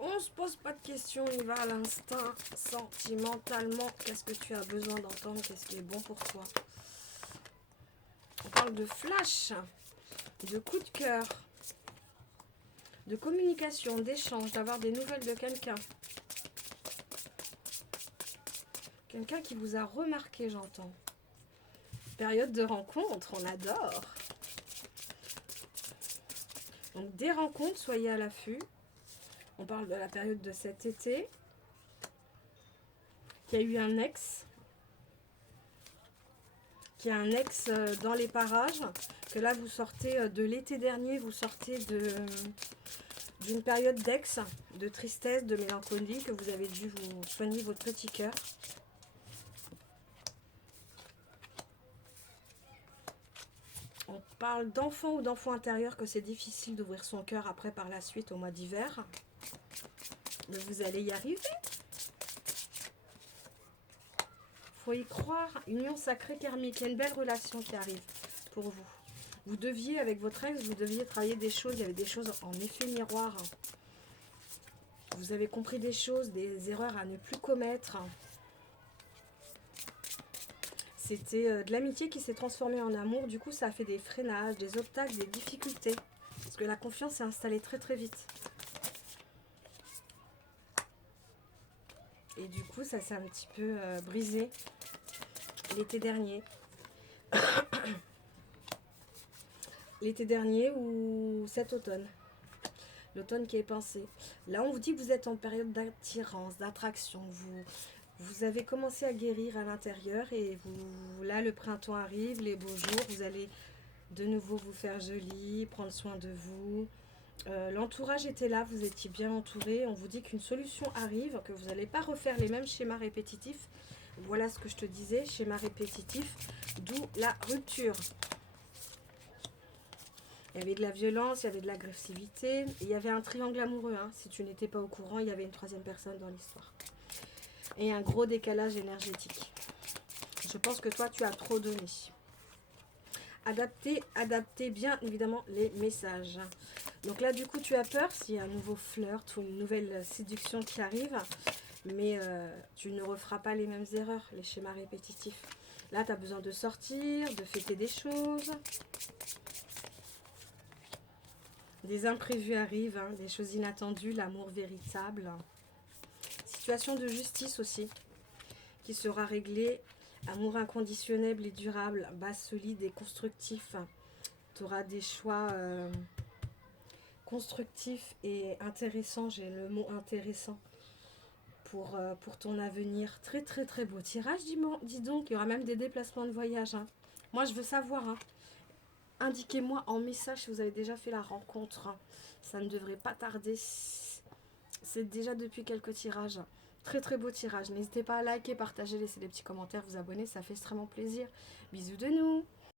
On se pose pas de questions, on y va à l'instinct, sentimentalement. Qu'est-ce que tu as besoin d'entendre? Qu'est-ce qui est bon pour toi? On parle de flash, de coup de cœur, de communication, d'échange, d'avoir des nouvelles de quelqu'un. Quelqu'un qui vous a remarqué, j'entends. Période de rencontre, on adore. Donc des rencontres, soyez à l'affût. On parle de la période de cet été. Qu'il y a eu un ex. Qu'il y a un ex dans les parages. Que là, vous sortez de l'été dernier, vous sortez d'une période d'ex, de tristesse, de mélancolie, que vous avez dû vous soigner votre petit cœur. On parle d'enfant ou d'enfant intérieur, que c'est difficile d'ouvrir son cœur après par la suite au mois d'hiver. Mais vous allez y arriver. Faut y croire. Union sacrée karmique. Il y a une belle relation qui arrive pour vous. Vous deviez, avec votre ex, vous deviez travailler des choses. Il y avait des choses en effet miroir. Vous avez compris des choses, des erreurs à ne plus commettre. C'était de l'amitié qui s'est transformée en amour. Du coup, ça a fait des freinages, des obstacles, des difficultés. Parce que la confiance s'est installée très très vite. Et du coup, ça s'est un petit peu brisé l'été dernier. L'été dernier ou cet automne. L'automne qui est pensé. Là, on vous dit que vous êtes en période d'attirance, d'attraction. Vous avez commencé à guérir à l'intérieur et là, le printemps arrive, les beaux jours. Vous allez de nouveau vous faire joli, prendre soin de vous. L'entourage était là, vous étiez bien entouré. On vous dit qu'une solution arrive, que vous n'allez pas refaire les mêmes schémas répétitifs. Voilà ce que je te disais, schéma répétitif, d'où la rupture. Il y avait de la violence, il y avait de l'agressivité, il y avait un triangle amoureux. Hein. Si tu n'étais pas au courant, il y avait une troisième personne dans l'histoire. Et un gros décalage énergétique. Je pense que toi, tu as trop donné. Adaptez bien évidemment les messages. Donc là, du coup, tu as peur s'il y a un nouveau flirt ou une nouvelle séduction qui arrive. Mais tu ne referas pas les mêmes erreurs, les schémas répétitifs. Là, tu as besoin de sortir, de fêter des choses. Des imprévus arrivent, hein, des choses inattendues, l'amour véritable. Situation de justice aussi, qui sera réglée. Amour inconditionnel et durable, base solide et constructif. Tu auras des choix constructifs et intéressants. J'ai le mot intéressant pour ton avenir. Très très très beau tirage, dis donc. Il y aura même des déplacements de voyage. Hein. Moi, je veux savoir. Hein. Indiquez-moi en message si vous avez déjà fait la rencontre. Hein. Ça ne devrait pas tarder. C'est déjà depuis quelques tirages. Très très beau tirage. N'hésitez pas à liker, partager, laisser des petits commentaires, vous abonner. Ça fait extrêmement plaisir. Bisous de nous.